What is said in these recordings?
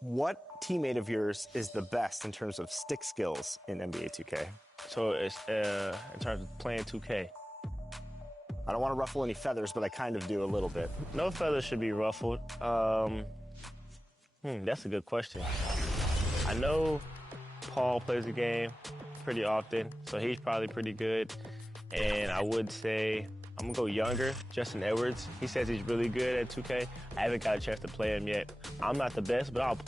What teammate of yours is the best in terms of stick skills in NBA 2K? So it's in terms of playing 2K. I don't want to ruffle any feathers, but I kind of do a little bit. No feathers should be ruffled. That's a good question. I know Paul plays the game pretty often, so he's probably pretty good. And I would say I'm going to go younger, Justin Edwards. He says he's really good at 2K. I haven't got a chance to play him yet. I'm not the best, but I'll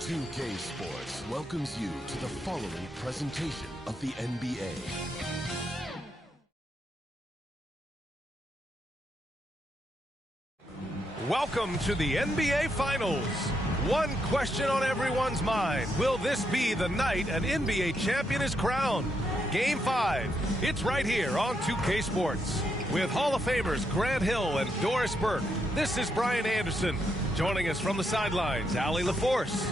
2K Sports welcomes you to the following presentation of the NBA. Welcome to the NBA Finals. One question on everyone's mind. Will this be the night an NBA champion is crowned? Game 5. It's right here on 2K Sports. With Hall of Famers Grant Hill and Doris Burke, this is Brian Anderson. Joining us from the sidelines, Allie LaForce.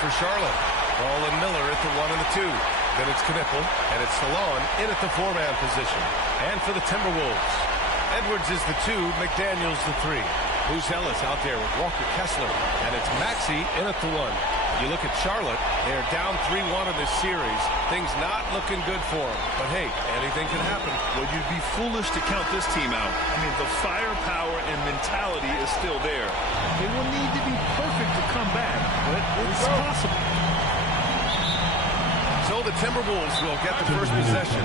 For Charlotte, Ball and Miller at the 1 and the 2. Then it's Knipple, and it's Salon in at the 4-man position. And for the Timberwolves, Edwards is the 2, McDaniels the 3. Buzelis out there with Walker Kessler, and it's Maxey in at the 1. You look at Charlotte, they're down 3-1 in this series. Things not looking good for them. But hey, anything can happen. Well, you'd be foolish to count this team out. I mean, the firepower and mentality is still there. It will need to be perfect to come back, but it's possible. So the Timberwolves will get the first possession.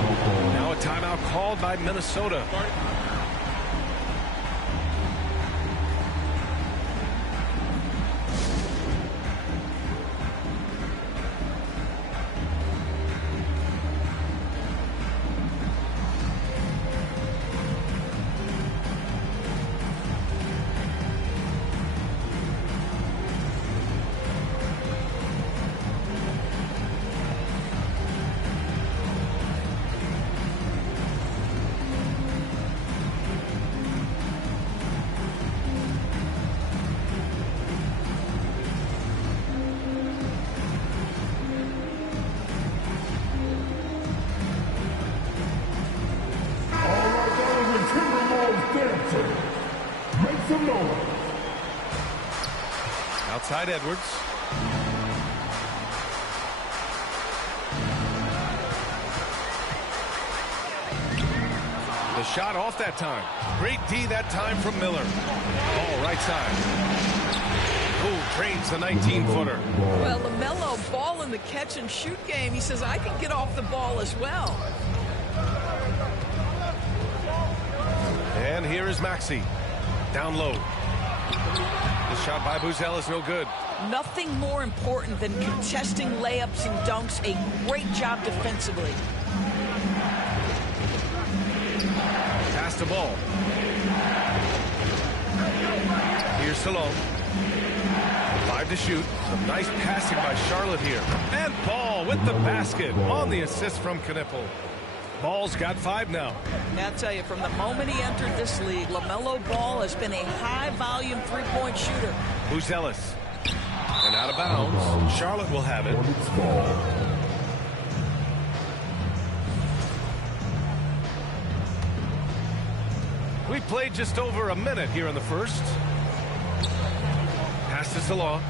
Now a timeout called by Minnesota. Outside Edwards. The shot off that time. Great D that time from Miller. Ball right side. Poole trains the 19-footer. Well, LaMelo, ball in the catch-and-shoot game. He says, I can get off the ball as well. And here is Maxey. Down low. The shot by Buzel is no good. Nothing more important than contesting layups and dunks. A great job defensively. Pass the ball. Here's Salone. 5 to shoot. Some nice passing by Charlotte here. And Ball with the basket on the assist from Knipple. Ball's got 5 now. And I'll tell you, from the moment he entered this league, LaMelo Ball has been a high-volume three-point shooter. Buzelis. And out of bounds. Charlotte will have it. We played just over a minute here in the first. Pass to Salah.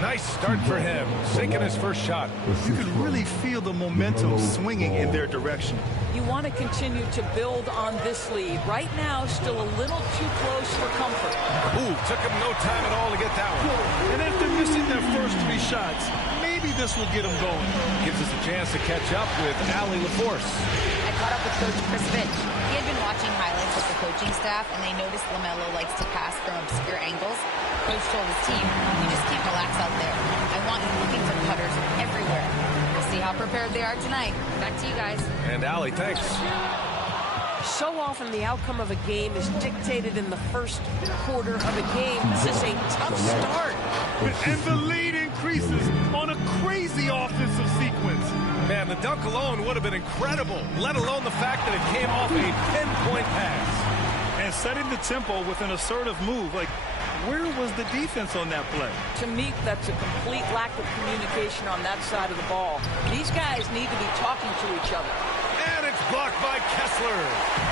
Nice start for him, sinking his first shot. You can really feel the momentum swinging in their direction. You want to continue to build on this lead. Right now, still a little too close for comfort. Ooh, took him no time at all to get that one. And after missing their first 3 shots, maybe this will get them going. Gives us a chance to catch up with Allie LaForce. I caught up with Coach Chris Finch. He had been watching highlights with the coaching staff, and they noticed LaMelo likes to pass from obscure angles. Coach told his team, you just can't relax out there. I want you looking for cutters everywhere. We'll see how prepared they are tonight. Back to you guys. And Allie, thanks. So often the outcome of a game is dictated in the first quarter of a game. This is a tough start. And the lead increases on a crazy offensive sequence. Man, the dunk alone would have been incredible, let alone the fact that it came off a pinpoint pass. And setting the tempo with an assertive move. Like, where was the defense on that play? To me, that's a complete lack of communication on that side of the ball. These guys need to be talking to each other. And it's blocked by Kessler.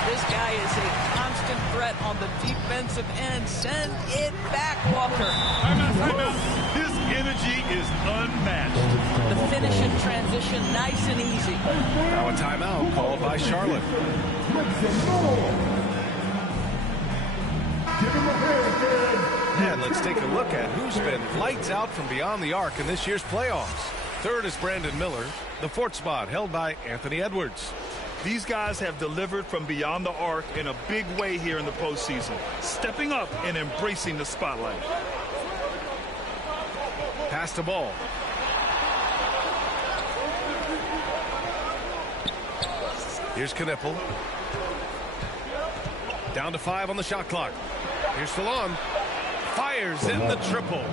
This guy is a constant threat on the defensive end. Send it back, Walker. Timeout. His energy is unmatched. The finish in transition, nice and easy. Now a timeout called by Charlotte. And let's take a look at who's been lights out from beyond the arc in this year's playoffs. Third is Brandon Miller. The fourth spot held by Anthony Edwards. These guys have delivered from beyond the arc in a big way here in the postseason, stepping up and embracing the spotlight. Pass the ball. Here's Knipple. Down to 5 on the shot clock. Here's Salon. Fires in the triple.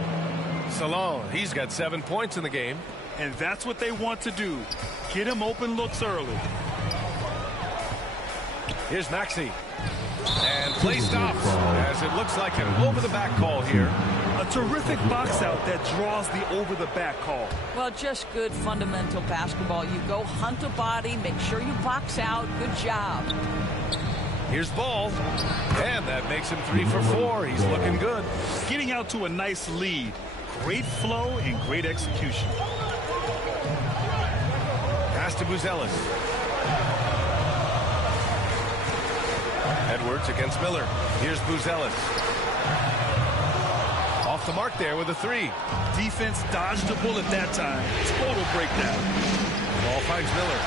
Salon, he's got 7 points in the game. And that's what they want to do. Get him open looks early. Here's Maxey. And play stops as it looks like an over-the-back call here. A terrific box out that draws the over-the-back call. Well, just good fundamental basketball. You go hunt a body, make sure you box out. Good job. Here's Ball. And that makes him 3 for 4. He's looking good. Getting out to a nice lead. Great flow and great execution. Pass to Buzelis. Edwards against Miller. Here's Buzelis. Off the mark there with a 3. Defense dodged the bullet that time. Total breakdown. Ball finds Miller.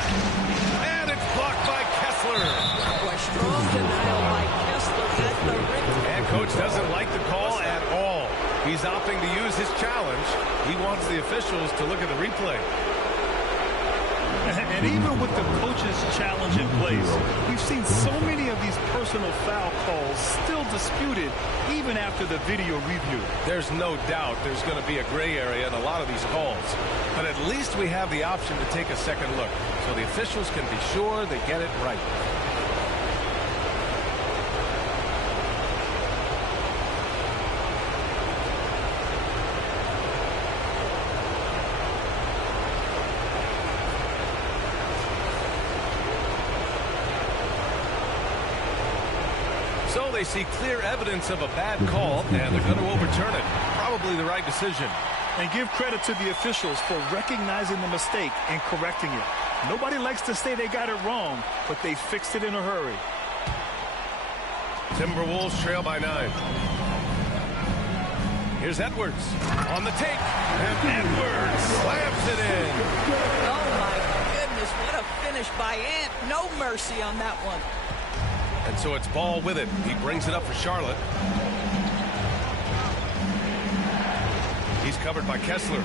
And it's blocked by Kessler. Strong denial by Kessler at the rim. And coach doesn't like the call at all. He's opting to use his challenge. He wants the officials to look at the replay. And even with the coach's challenge in place, we've seen so many of these personal foul calls still disputed even after the video review. There's no doubt there's going to be a gray area in a lot of these calls. But at least we have the option to take a second look so the officials can be sure they get it right. So they see clear evidence of a bad call, and they're going to overturn it. Probably the right decision. And give credit to the officials for recognizing the mistake and correcting it. Nobody likes to say they got it wrong, but they fixed it in a hurry. Timberwolves trail by 9. Here's Edwards on the take, and Edwards slams it in. Oh, my goodness, what a finish by Ant. No mercy on that one. And so it's Ball with it. He brings it up for Charlotte. He's covered by Kessler.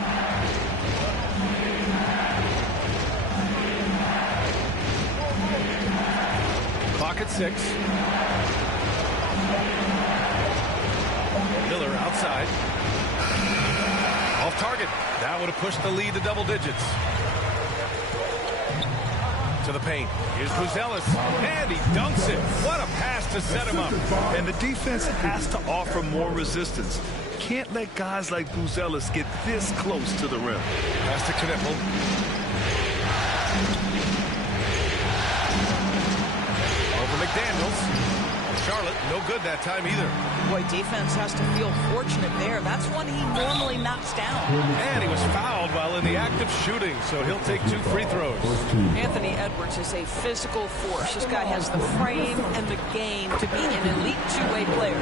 Clock at 6. Miller outside. Off target. That would have pushed the lead to double digits. To the paint. Here's Buzelis, and he dunks it. What a pass to set him up. And the defense has to offer more resistance. Can't let guys like Buzelis get this close to the rim. Pass to Knippel. Over McDaniels. Charlotte, no good that time either. Boy, defense has to feel fortunate there. That's one he normally knocks down. And he was fouled while in the act of shooting, so he'll take 2 free throws. Anthony Edwards is a physical force. This guy has the frame and the game to be an elite two-way player.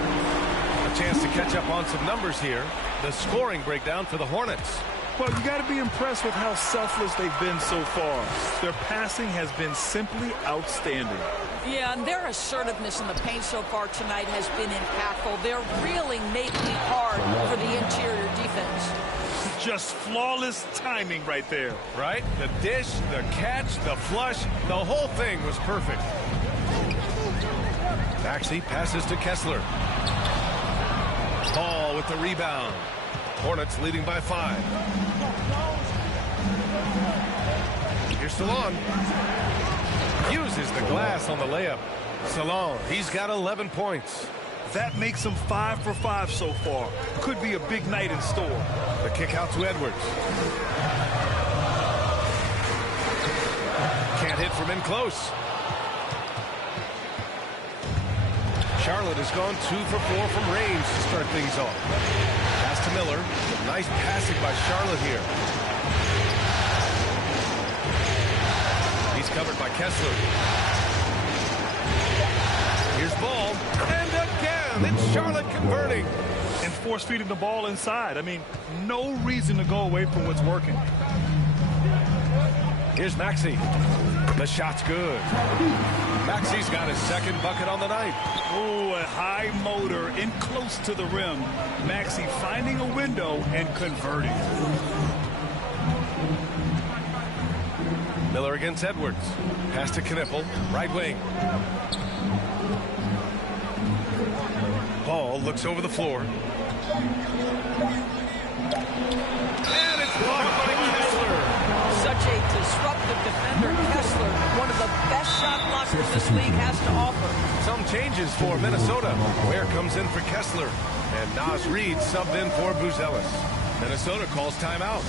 A chance to catch up on some numbers here. The scoring breakdown for the Hornets. Well, you got to be impressed with how selfless they've been so far. Their passing has been simply outstanding. Yeah, and their assertiveness in the paint so far tonight has been impactful. They're really making it hard for the interior defense. Just flawless timing right there. Right? The dish, the catch, the flush, the whole thing was perfect. Maxey passes to Kessler. Ball with the rebound. Hornets leading by 5. Here's Salon. Uses the glass on the layup. Salon, he's got 11 points. That makes him 5 for 5 so far. Could be a big night in store. The kick out to Edwards. Can't hit from in close. Charlotte has gone 2 for 4 from range to start things off. Pass to Miller. Nice passing by Charlotte here. He's covered by Kessler. Here's Ball. And again, it's Charlotte converting. And force-feeding the ball inside. I mean, no reason to go away from what's working. Here's Maxey. The shot's good. Maxey's got his second bucket on the night. Oh, a high motor in close to the rim. Maxey finding a window and converting. Miller against Edwards. Pass to Knippel. Right wing. Ball looks over the floor. And it's blocked by Kessler. Such a disruptive defender, Kessler, one of the best shot blockers this league has to offer. Some changes for Minnesota. Ware comes in for Kessler, and Naz Reid subbed in for Buzelis. Minnesota calls timeout.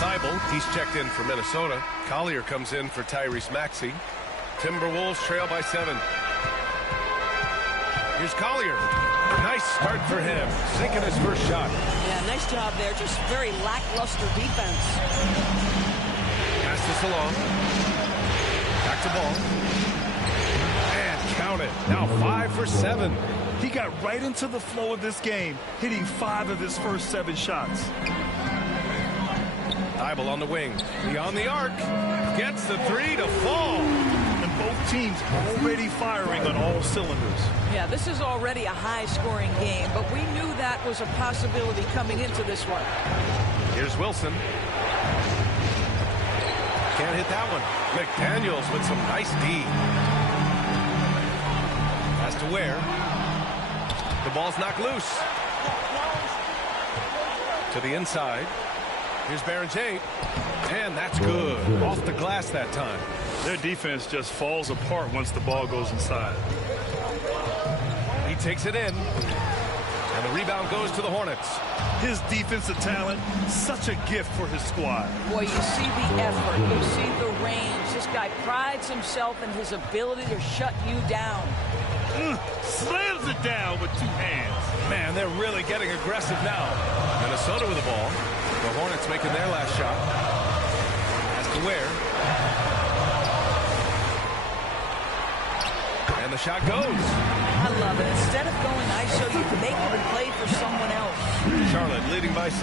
Thibault, he's checked in for Minnesota. Collier comes in for Tyrese Maxey. Timberwolves trail by 7. Here's Collier. Nice start for him. Sinking his first shot. Yeah, nice job there. Just very lackluster defense. Pass this along. Back to Ball. And count it. Now 5 for 7. He got right into the flow of this game, hitting 5 of his first 7 shots. Thibault on the wing. Beyond the arc. Gets the 3 to fall. And both teams already firing on all cylinders. Yeah, this is already a high-scoring game, but we knew that was a possibility coming into this one. Here's Wilson. Can't hit that one. McDaniels with some nice D. Pass to Ware. The ball's knocked loose. To the inside. Here's Barrett-James. And that's good. Off the glass that time. Their defense just falls apart once the ball goes inside. He takes it in. And the rebound goes to the Hornets. His defensive talent, such a gift for his squad. Boy, you see the effort, you see the range. This guy prides himself in his ability to shut you down. Slams it down with 2 hands. Man, they're really getting aggressive now. Minnesota with the ball. The Hornets making their last shot. Has to wear. And the shot goes. I love it. Instead of going ISO, you make it and play for someone else. Charlotte leading by 6.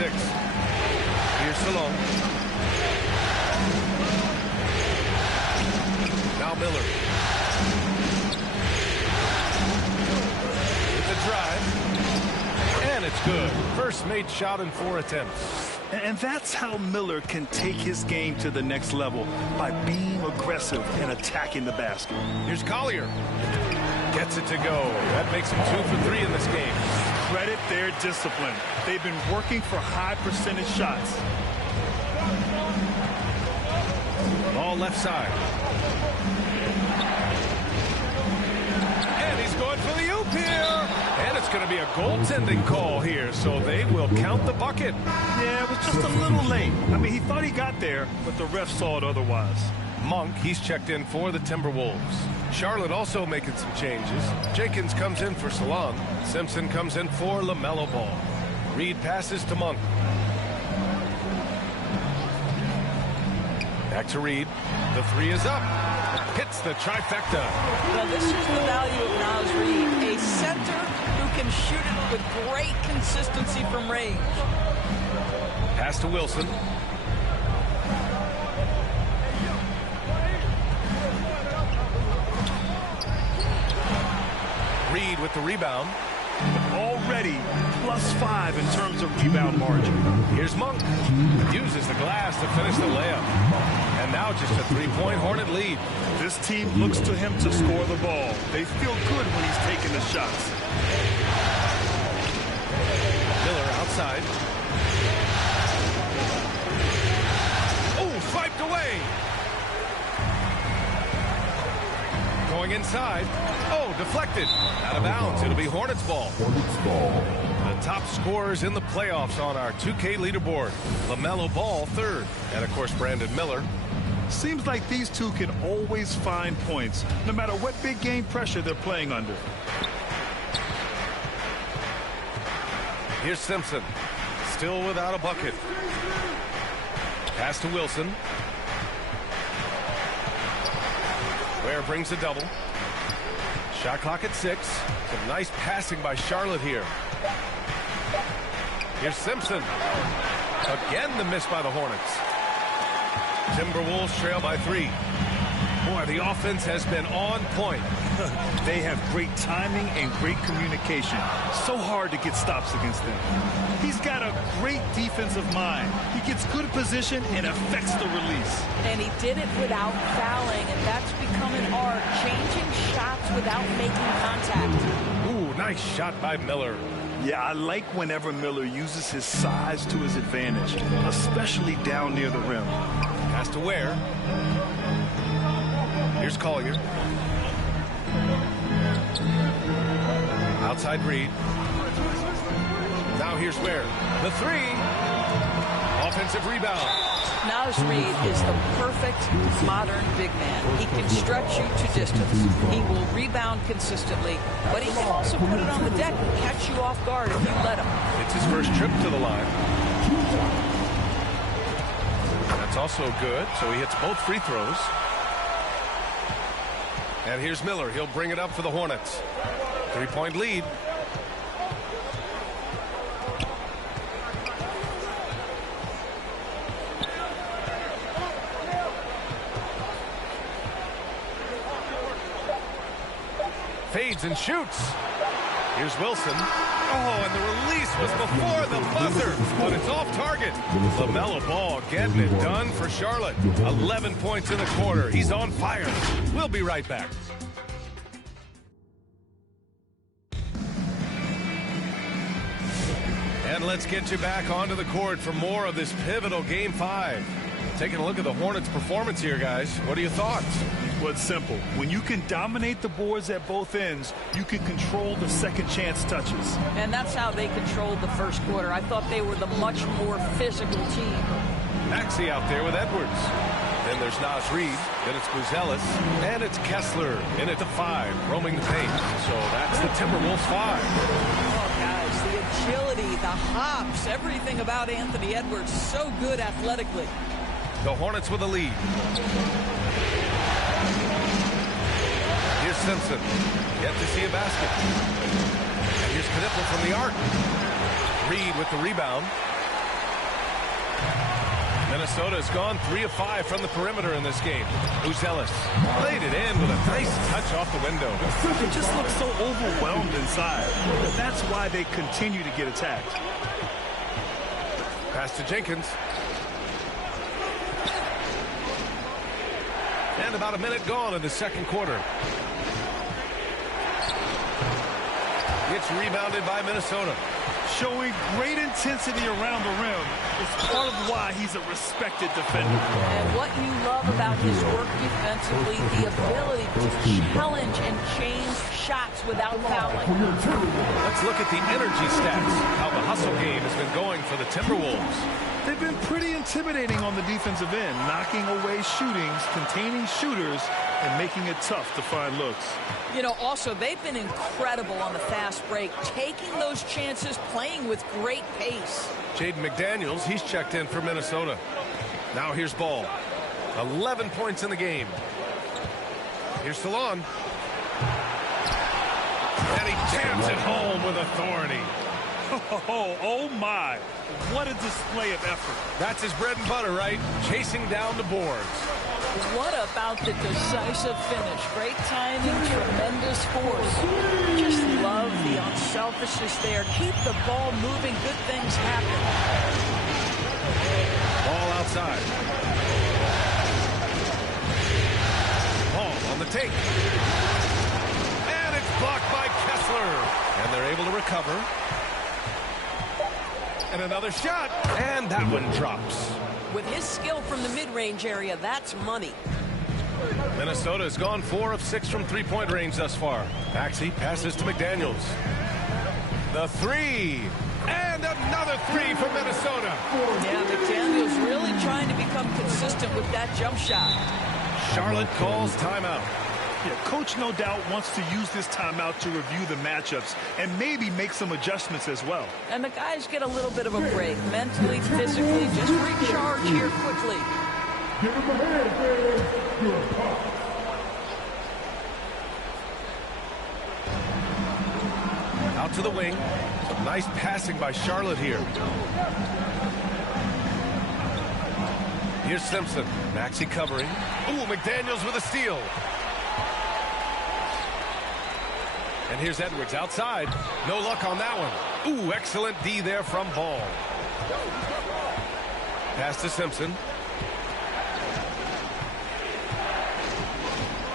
Here's Salone. Now Miller. With the drive. And it's good. First made shot in 4 attempts. And that's how Miller can take his game to the next level, by being aggressive and attacking the basket. Here's Collier. Gets it to go. That makes him 2 for 3 in this game. Credit their discipline. They've been working for high percentage shots. Ball left side. And he's going for the oop here. And it's going to be a goaltending call here, so they will count the bucket. Yeah, it was just a little late. I mean, he thought he got there, but the ref saw it otherwise. Monk, he's checked in for the Timberwolves. Charlotte also making some changes. Jenkins comes in for Salon. Simpson comes in for LaMelo Ball. Reed passes to Monk. Back to Reed. The 3 is up. Hits the trifecta. Well, this is the value of Naz Reid, a center who can shoot it with great consistency from range. Pass to Wilson. Reed with the rebound. Already +5 in terms of rebound margin. Here's Monk. Uses the glass to finish the layup. And now just a 3-point Hornet lead. This team looks to him to score the ball. They feel good when he's taking the shots. Miller outside. Oh, swiped away. Going inside. Oh, deflected. Out of bounds. It'll be Hornets ball. Hornets ball. The top scorers in the playoffs on our 2K leaderboard. LaMelo Ball, 3rd. And, of course, Brandon Miller. Seems like these two can always find points, no matter what big game pressure they're playing under. Here's Simpson. Still without a bucket. Pass to Wilson. Ware brings a double. Shot clock at 6. Some nice passing by Charlotte here. Here's Simpson. Again the miss by the Hornets. Timberwolves trail by 3. Boy, the offense has been on point. They have great timing and great communication. So hard to get stops against them. He's got a great defensive mind. He gets good position and affects the release. And he did it without fouling, and that's become an art, changing shots without making contact. Ooh, nice shot by Miller. Yeah, I like whenever Miller uses his size to his advantage, especially down near the rim. Pass to Ware. Here's Collier. Outside Reed. Now here's Ware. The 3. Offensive rebound. Naz Reid is the perfect modern big man. He can stretch you to distance. He will rebound consistently, but he can also put it on the deck and catch you off guard if you let him. It's his first trip to the line. That's also good, so he hits both free throws. And here's Miller. He'll bring it up for the Hornets. 3-point lead. Fades and shoots. Here's Wilson. Oh, and the release was before the buzzer, but it's off target. LaMelo Ball getting it done for Charlotte. 11 points in the quarter. He's on fire. We'll be right back. And let's get you back onto the court for more of this pivotal Game 5. taking a look at the Hornets' performance here, guys. What are your thoughts? Well, it's simple. When you can dominate the boards at both ends, you can control the second chance touches. And that's how they controlled the first quarter. I thought they were the much more physical team. Maxey out there with Edwards. Then there's Naz Reid. Then it's Buzelis. And it's Kessler in at the 5, roaming the paint. So that's the Timberwolves 5. Oh, guys, the agility, the hops, everything about Anthony Edwards, so good athletically. The Hornets with a lead. Here's Simpson. Yet to see a basket. And here's Knippel from the arc. Reid with the rebound. Minnesota has gone 3 of 5 from the perimeter in this game. Buzelis laid it in with a nice touch off the window. It just looks so overwhelmed inside. That's why they continue to get attacked. Pass to Jenkins. And about a minute gone in the second quarter. It's rebounded by Minnesota. Showing great intensity around the rim is part of why he's a respected defender. And what you love about his work defensively, the ability to challenge and change shots without fouling. Let's look at the energy stats, how the hustle game has been going for the Timberwolves. They've been pretty intimidating on the defensive end, knocking away shootings, containing shooters, and making it tough to find looks. You know, also, they've been incredible on the fast break, taking those chances, playing with great pace. Jaden McDaniels, he's checked in for Minnesota. Now here's Ball. 11 points in the game. Here's Salon. And he jams it home with authority. Oh my. What a display of effort. That's his bread and butter, right? Chasing down the boards. What about the decisive finish? Great timing, tremendous force. Just love the unselfishness there. Keep the ball moving. Good things happen. Ball outside. Ball on the take. And it's blocked by Kessler. And they're able to recover. And another shot. And that one drops. With his skill from the mid-range area, that's money. Minnesota has gone 4 of 6 from three-point range thus far. Maxey passes to McDaniels. The 3. And another 3 for Minnesota. Yeah, McDaniels really trying to become consistent with that jump shot. Charlotte calls timeout. Yeah, coach no doubt wants to use this timeout to review the matchups and maybe make some adjustments as well. And the guys get a little bit of a break, mentally, physically, just recharge here quickly. Out to the wing. Some nice passing by Charlotte here. Here's Simpson. Maxey covering. Ooh, McDaniels with a steal. And here's Edwards outside. No luck on that one. Ooh, excellent D there from Ball. Pass to Simpson.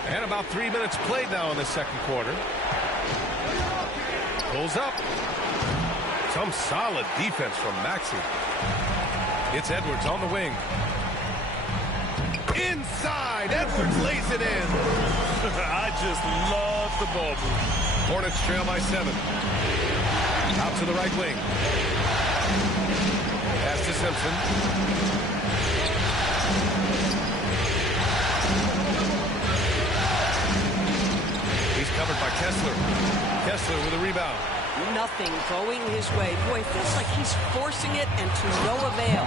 And about 3 minutes played now in the second quarter. Pulls up. Some solid defense from Maxey. It's Edwards on the wing. Inside. Edwards lays it in. I just love the ball move. Hornets trail by 7. Out to the right wing. Pass to Simpson. He's covered by Kessler. Kessler with a rebound. Nothing going his way. Boy, it feels like he's forcing it and to no avail.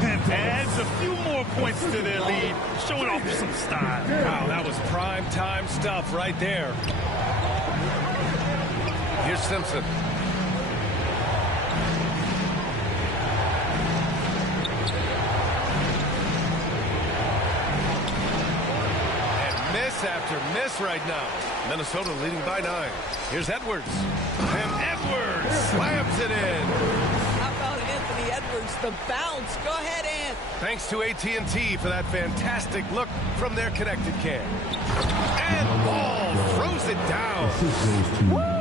And adds a few more points to their lead, showing off some style. Wow, that was prime time stuff right there. Here's Simpson. And miss after miss right now. Minnesota leading by 9. Here's Edwards. And Edwards slams it in. How about Anthony Edwards, the bounce? Go ahead, Ant. Thanks to AT&T for that fantastic look from their connected cam. And Ball throws it down. Woo!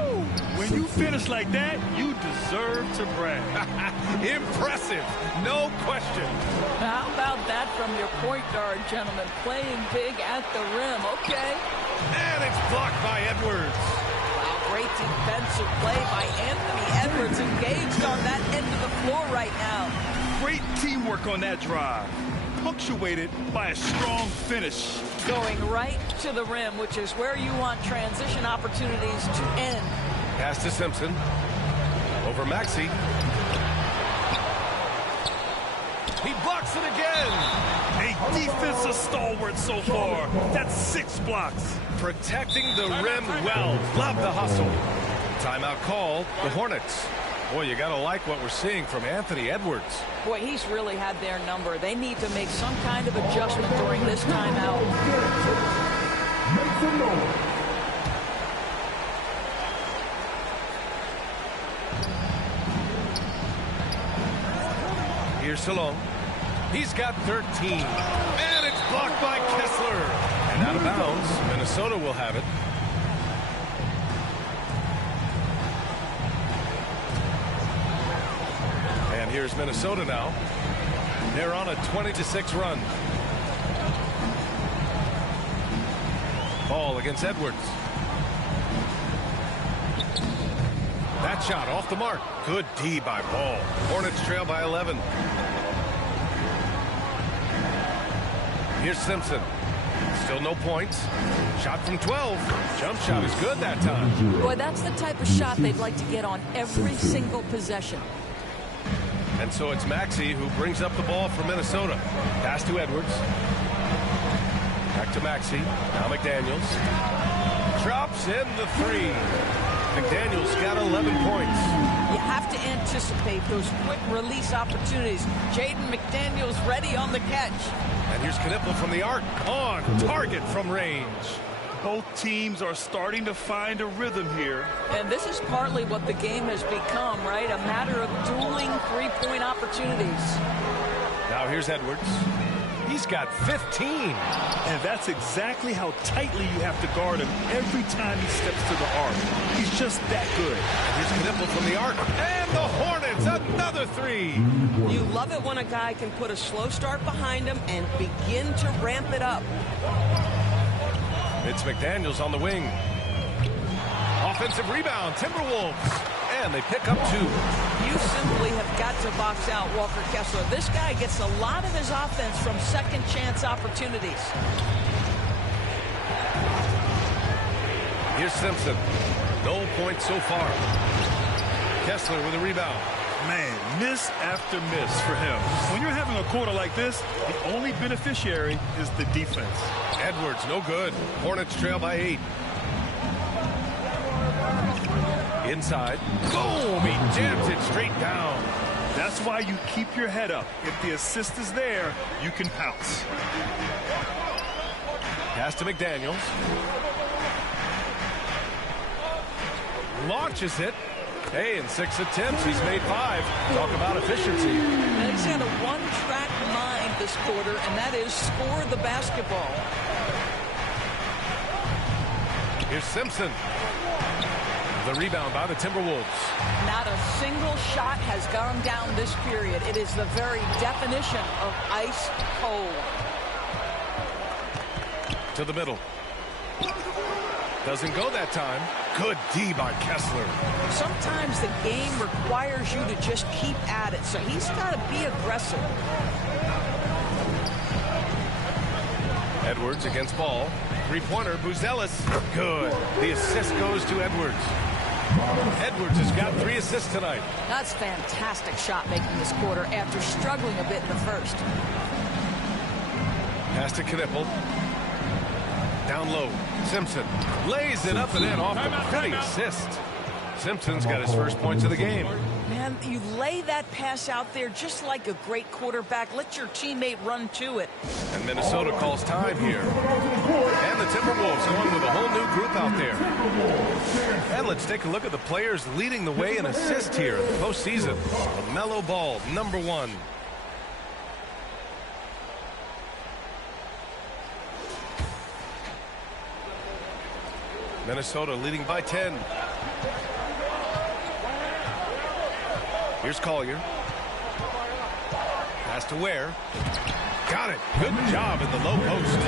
When you finish like that, you deserve deserve to brag. Impressive, no question. How about that from your point guard, gentlemen? Playing big at the rim. Okay. And it's blocked by Edwards. Wow, great defensive play by Anthony Edwards, engaged on that end of the floor right now. Great teamwork on that drive, punctuated by a strong finish. Going right to the rim, which is where you want transition opportunities to end. Pass to Simpson. Over Maxey. He blocks it again. A defensive stalwart so far. That's 6 blocks. Protecting the rim well. Love the hustle. Timeout called. The Hornets. Boy, you got to like what we're seeing from Anthony Edwards. Boy, he's really had their number. They need to make some kind of adjustment during this timeout. Here's Salone. He's got 13. And it's blocked by Kessler. And out of bounds. Minnesota will have it. And here's Minnesota now. They're on a 20-6 run. Ball against Edwards. That shot off the mark. Good D by Ball. Hornets trail by 11. Here's Simpson. Still no points. Shot from 12. Jump shot is good that time. Boy, that's the type of shot they'd like to get on every single possession. And so it's Maxey who brings up the ball for Minnesota. Pass to Edwards. Back to Maxey. Now McDaniels. Drops in the 3. McDaniels got 11 points. You have to anticipate those quick release opportunities. Jaden McDaniels ready on the catch. And here's Knipple from the arc. On target from range. Both teams are starting to find a rhythm here. And this is partly what the game has become, right? A matter of dueling three-point opportunities. Now here's Edwards. He's got 15. And that's exactly how tightly you have to guard him every time he steps to the arc. He's just that good. Here's Knipple from the arc. And the Hornets, another 3. You love it when a guy can put a slow start behind him and begin to ramp it up. It's McDaniels on the wing. Offensive rebound, Timberwolves. And they pick up 2. You simply have got to box out Walker Kessler. This guy gets a lot of his offense from second chance opportunities. Here's Simpson. No points so far. Kessler with a rebound. Man, miss after miss for him. When you're having a quarter like this, the only beneficiary is the defense. Edwards, no good. Hornets trail by 8. Inside. Boom! He jams it straight down. That's why you keep your head up. If the assist is there, you can pounce. Pass to McDaniels. Launches it. Hey, in 6 attempts, he's made 5. Talk about efficiency. And he's had a one-track mind this quarter, and that is score the basketball. Here's Simpson. The rebound by the Timberwolves. Not a single shot has gone down this period. It is the very definition of ice cold. To the middle. Doesn't go that time. Good D by Kessler. Sometimes the game requires you to just keep at it, so he's got to be aggressive. Edwards against Ball. Three-pointer, Buzelis. Good. The assist goes to Edwards. Edwards has got 3 assists tonight. That's fantastic shot making this quarter after struggling a bit in the first. Pass to Knipple. Down low. Simpson lays it up and in off the pretty assist. Simpson's got his first points of the game. Man, you lay that pass out there just like a great quarterback. Let your teammate run to it. And Minnesota calls time here. And the Timberwolves going with a whole new group out there. And let's take a look at the players leading the way in assists here in the postseason. LaMelo Ball, number 1. Minnesota leading by 10. Here's Collier. Pass to Ware. Got it. Good job in the low post.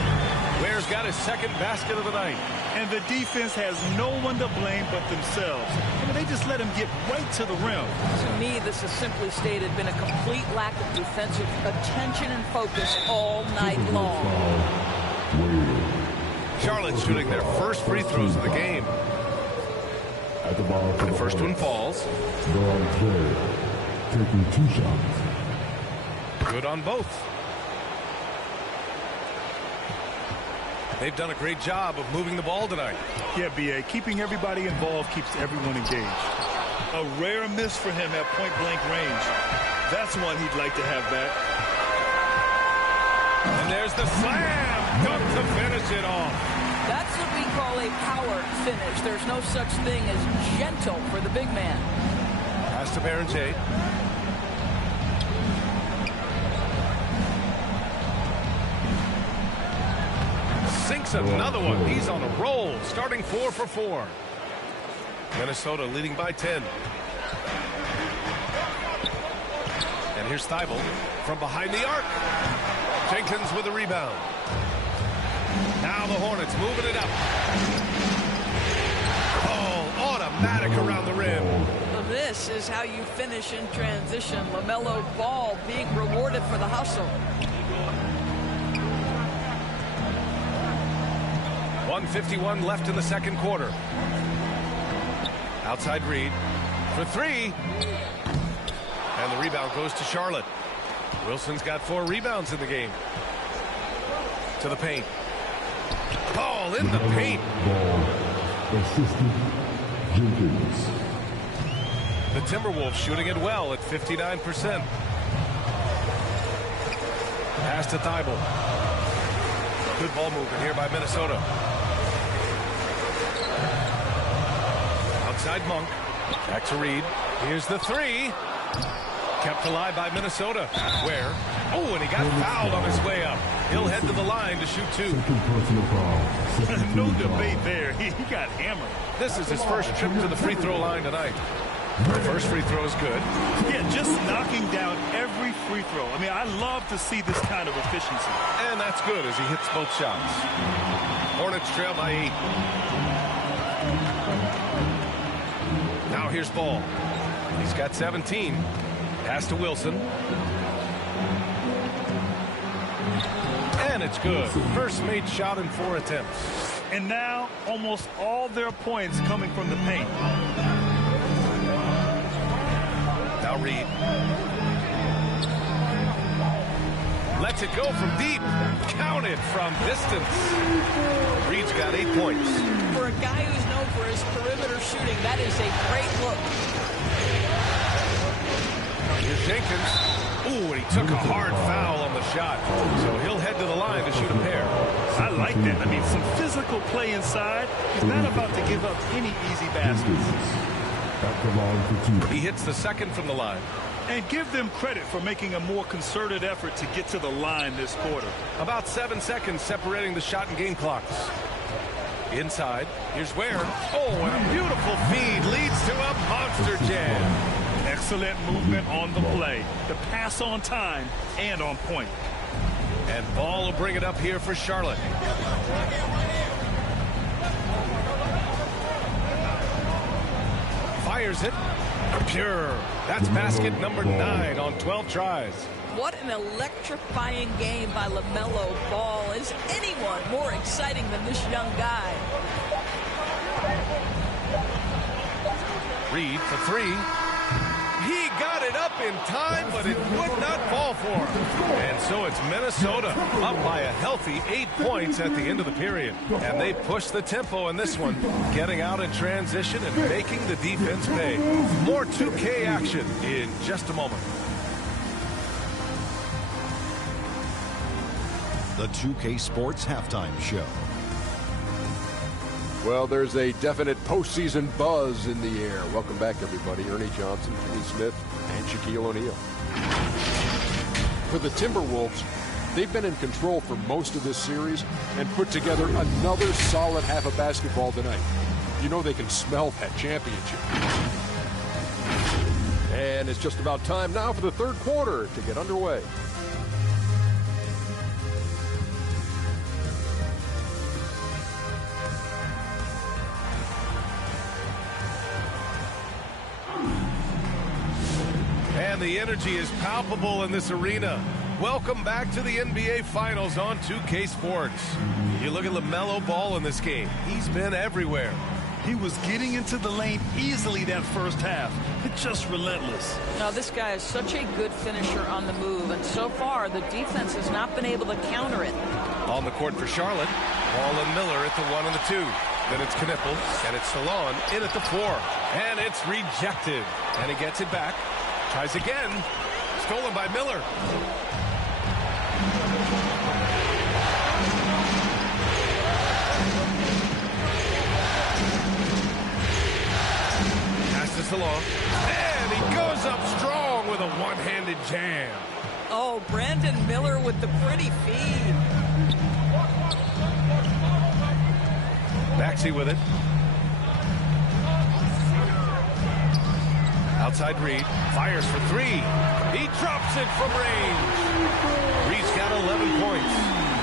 Ware's got his second basket of the night. And the defense has no one to blame but themselves. I mean, they just let him get right to the rim. To me, this has simply stated been a complete lack of defensive attention and focus all night long. Charlotte shooting their first free throws of the game. The first one falls. Taking 2 shots. Good on both. They've done a great job of moving the ball tonight. Yeah, B.A. Keeping everybody involved keeps everyone engaged. A rare miss for him at point-blank range. That's one he'd like to have back. And there's the slam. Dunk to finish it off. That's what we call a power finish. There's no such thing as gentle for the big man. Pass to Baron J. Sinks another one. He's on a roll, starting 4 for 4. Minnesota leading by 10. And here's Thibault from behind the arc. Jenkins with a rebound. Now the Hornets moving it up. Oh, automatic around the rim. This is how you finish in transition. LaMelo Ball being rewarded for the hustle. 1:51 left in the second quarter. Outside Reed for 3. And the rebound goes to Charlotte. Wilson's got 4 rebounds in the game. To the paint. Ball in the paint. The Timberwolves shooting it well at 59%. Pass to Thibault. Good ball movement here by Minnesota. Outside Monk. Back to Reed. Here's the 3. Kept alive by Minnesota. Ware. Oh, and he got fouled on his way up. He'll head to the line to shoot 2. No debate there. He got hammered. This is his first trip to the free throw line tonight. The first free throw is good. Yeah, just knocking down every free throw. I mean, I love to see this kind of efficiency. And that's good as he hits both shots. Hornets trail by 8. Now here's Ball. He's got 17. Pass to Wilson. And it's good. First made shot in 4 attempts. And now almost all their points coming from the paint. Now Reed. Lets it go from deep. Counted from distance. Reed's got 8 points. For a guy who's known for his perimeter shooting, that is a great look. Here's Jenkins. Ooh, and he took a hard foul on the shot. So he'll head to the line to shoot a pair. I like that. I mean, some physical play inside. He's not about to give up any easy baskets. He hits the second from the line. And give them credit for making a more concerted effort to get to the line this quarter. About 7 seconds separating the shot and game clocks. Inside, here's Ware. Oh, and a beautiful feed leads to a monster jam. Excellent movement on the play. The pass on time and on point. And Ball will bring it up here for Charlotte. Fires it. Pure. That's basket number 9 on 12 tries. What an electrifying game by LaMelo Ball. Is anyone more exciting than this young guy? Reed for 3. He got it up in time, but it would not fall for him. And so it's Minnesota up by a healthy 8 points at the end of the period. And they push the tempo in this one, getting out in transition and making the defense pay. More 2K action in just a moment. The 2K Sports Halftime Show. Well, there's a definite postseason buzz in the air. Welcome back, everybody. Ernie Johnson, Jimmy Smith, and Shaquille O'Neal. For the Timberwolves, they've been in control for most of this series and put together another solid half of basketball tonight. You know they can smell that championship. And it's just about time now for the third quarter to get underway. And the energy is palpable in this arena. Welcome back to the NBA Finals on 2K Sports. You look at LaMelo Ball in this game. He's been everywhere. He was getting into the lane easily that first half. It's just relentless. Now, this guy is such a good finisher on the move, and so far, the defense has not been able to counter it. On the court for Charlotte, Ball and Miller at the 1 and the 2. Then it's Knipple, and it's Salon in at the 4. And it's rejected. And he gets it back. Tries again. Stolen by Miller. Passes along. And he goes up strong with a one-handed jam. Oh, Brandon Miller with the pretty feed. Maxey with it. Outside Reed, fires for 3. He drops it from range. Reed's got 11 points.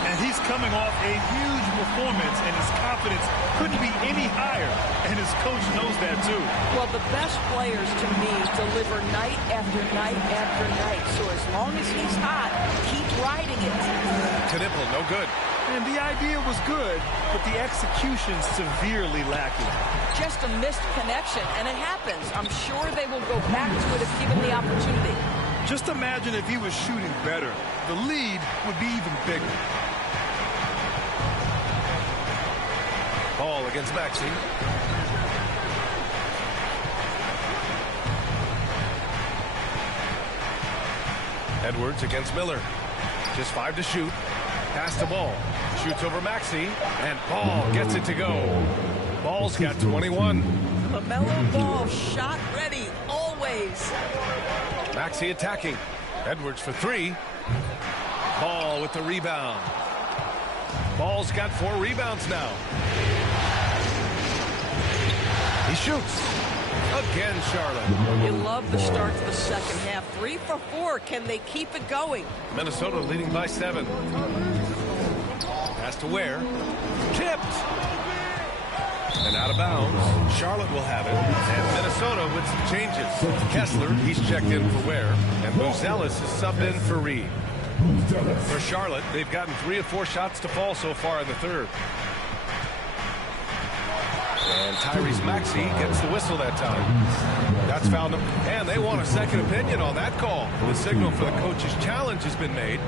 And he's coming off a huge performance, and his confidence couldn't be any higher. And his coach knows that, too. Well, the best players, to me, deliver night after night after night. So as long as he's hot, keep riding it. Knipple, no good. And the idea was good, but the execution severely lacking. Just a missed connection, and it happens. I'm sure they will go back to it if given the opportunity. Just imagine if he was shooting better. The lead would be even bigger. Ball against Maxey. Edwards against Miller. Just 5 to shoot. Pass to Ball. Shoots over Maxey. And Ball gets it to go. Ball's got 21. LaMelo Ball shot ready, always. Maxey attacking. Edwards for 3. Ball with the rebound. Ball's got 4 rebounds now. He shoots. Again, Charlotte. You love the start to the second half. 3 for 4. Can they keep it going? Minnesota leading by 7. Pass to Ware. Tipped. And out of bounds. Charlotte will have it. And Minnesota with some changes. Kessler, he's checked in for Ware. And Buzelis is subbed in for Reed. For Charlotte, they've gotten 3 of 4 shots to fall so far in the third. And Tyrese Maxey gets the whistle that time. That's fouled him. And they want a second opinion on that call. The signal for the coach's challenge has been made.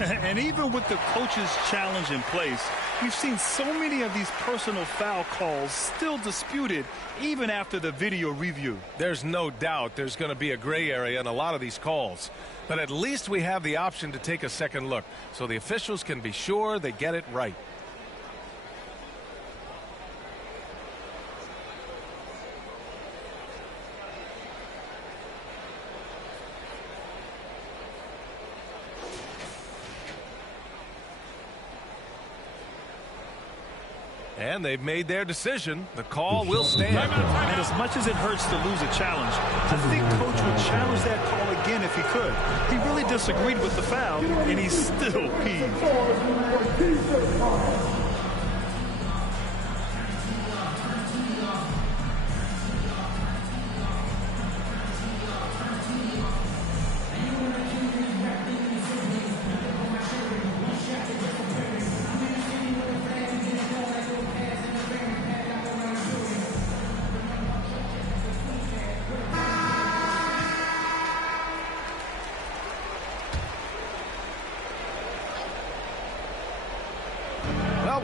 And even with the coach's challenge in place, we've seen so many of these personal foul calls still disputed even after the video review. There's no doubt there's going to be a gray area in a lot of these calls. But at least we have the option to take a second look so the officials can be sure they get it right. And they've made their decision. The call will stand. And as much as it hurts to lose a challenge, I think Coach would challenge that call again if he could. He really disagreed with the foul, and he's still peeved.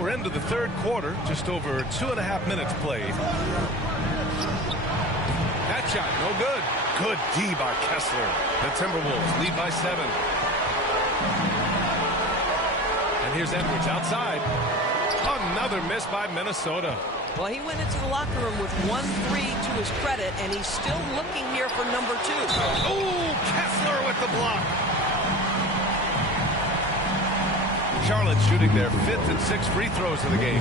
We're into the third quarter, just over 2.5 minutes played. That shot, no good. Good D by Kessler. The Timberwolves lead by 7. And here's Edwards outside. Another miss by Minnesota. Well, he went into the locker room with 1-3 to his credit, and he's still looking here for number 2. Oh, Kessler with the block. Charlotte shooting their 5th and 6th free throws of the game.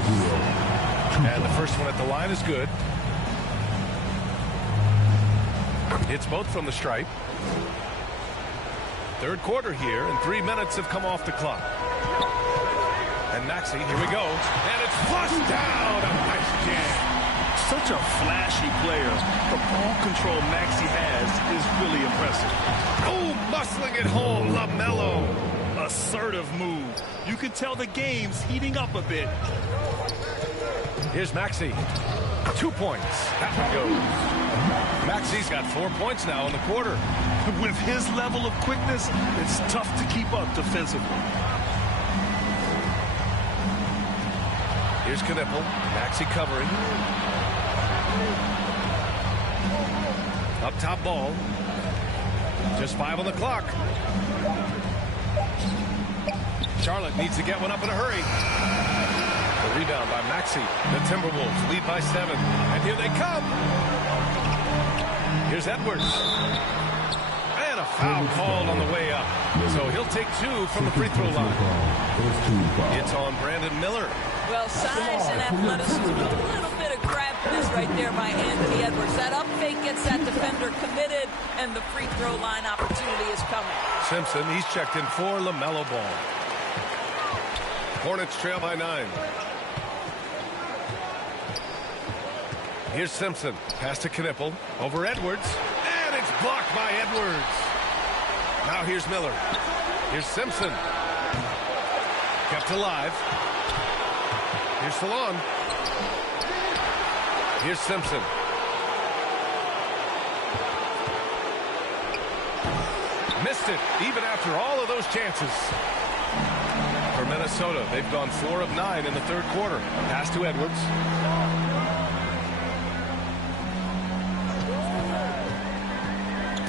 And the first one at the line is good. It's both from the stripe. Third quarter here, and 3 minutes have come off the clock. And Maxey, here we go. And it's flushed down. A nice jam. Such a flashy player. The ball control Maxey has is really impressive. Oh, muscling it home, LaMelo. Assertive move. You can tell the game's heating up a bit. Here's Maxey. 2 points. That one goes. Maxey's got 4 points now in the quarter. With his level of quickness, it's tough to keep up defensively. Here's Knipple. Maxey covering. Up top ball. Just 5 on the clock. Charlotte needs to get one up in a hurry. The rebound by Maxey. The Timberwolves lead by 7. And here they come. Here's Edwards. And a foul called on the way up. So he'll take 2 from the free throw line. It's on Brandon Miller. Well, size and athleticism, a little bit of craftiness right there by Anthony Edwards. That up fake gets that defender committed, and the free throw line opportunity is coming. Simpson, he's checked in for LaMelo Ball. Hornets trail by 9. Here's Simpson. Pass to Knipple. Over Edwards. And it's blocked by Edwards. Now here's Miller. Here's Simpson. Kept alive. Here's Salon. Here's Simpson. Missed it, even after all of those chances. For Minnesota, they've gone 4 of 9 in the third quarter. Pass to Edwards.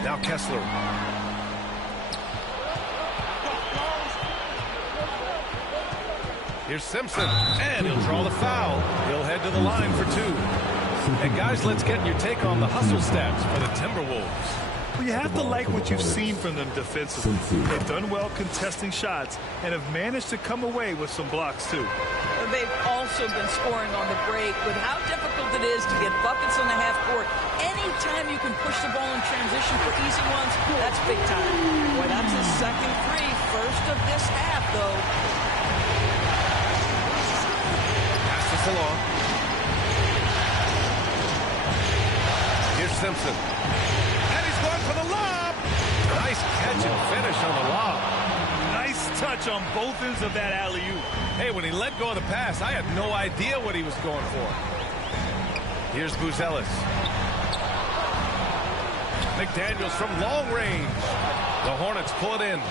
Now Kessler. Here's Simpson, and he'll draw the foul. He'll head to the line for 2. And guys, let's get your take on the hustle stats for the Timberwolves. Well, you have to like what you've seen from them defensively. They've done well contesting shots and have managed to come away with some blocks, too. They've also been scoring on the break. With how difficult it is to get buckets on the half court, anytime you can push the ball in transition for easy ones, that's big time. Boy, that's his second 3, first of this half, though. Along. Here's Simpson. And he's going for the lob. Nice catch and finish on the lob. Nice touch on both ends of that alley-oop. Hey, when he let go of the pass, I had no idea what he was going for. Here's Buzelis. McDaniels from long range. The Hornets pull it in.